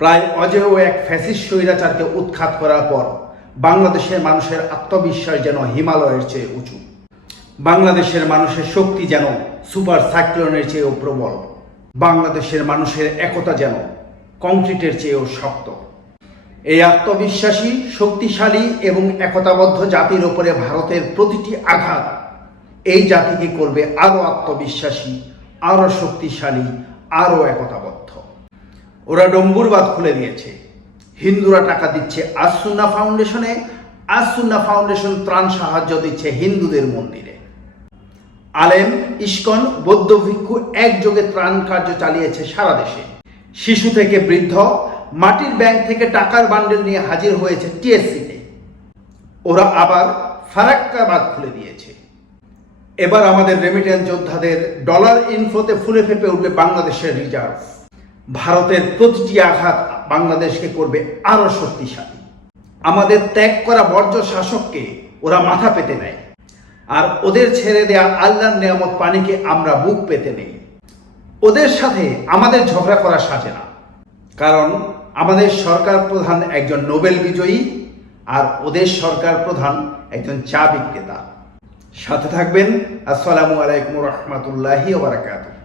প্রায় অজেয় এক ফ্যাসিস্ট স্বৈরাচারকে উৎখাত করার পর বাংলাদেশের মানুষের আত্মবিশ্বাস যেন হিমালয়ের চেয়ে উঁচু। বাংলাদেশের মানুষের শক্তি যেন সুপার সাইক্লোনের চেয়েও প্রবল। বাংলাদেশের মানুষের একতা যেন কংক্রিটের চেয়েও শক্ত। এই আত্মবিশ্বাসী, শক্তিশালী এবং একতাবদ্ধ জাতির ওপরে ভারতের প্রতিটি আঘাত এই জাতিকে করবে আরও আত্মবিশ্বাসী, আরও শক্তিশালী, আরও একতাবদ্ধ। ওরা ডম্বুরবাদ খুলে দিয়েছে। হিন্দুরা টাকা দিচ্ছে আজ সুন্নাহ ফাউন্ডেশনে, আজ সুন্নাহ ফাউন্ডেশন ত্রাণ সাহায্য দিচ্ছে হিন্দুদের মন্দিরে। আলেম, ইস্কন, বৌদ্ধ ভিক্ষু একযোগে ত্রাণ কার্য চালিয়েছে সারা দেশে। শিশু থেকে বৃদ্ধ মাটির ব্যাংক থেকে টাকার বান্ডেল নিয়ে হাজির হয়েছে টিএসসিতে। ওরা আবার ফারাক্কাবাদ খুলে দিয়েছে। এবার আমাদের রেমিটেন্স যোদ্ধাদের ডলার ইনফ্লোতে ফুলে ফেপে উঠবে বাংলাদেশের রিজার্ভ। ভারতের প্রতিটি আঘাত বাংলাদেশকে করবে আরো শক্তিশালী। আমাদের ত্যাগ করা বর্জ্য শাসককে ওরা মাথা পেতে নেয়, আর ওদের ছেড়ে দেয়া আল্লাহর নেয়ামত পানিকে আমরা বুক পেতে নেই। ওদের সাথে আমাদের ঝগড়া করা সাজে না, কারণ আমাদের সরকার প্রধান একজন নোবেল বিজয়ী, আর ওদের সরকার প্রধান একজন চা বিক্রেতা। সাথে থাকবেন। আসসালামু আলাইকুম রহমতুল্লাহি ওয়া বারাকাতুহু।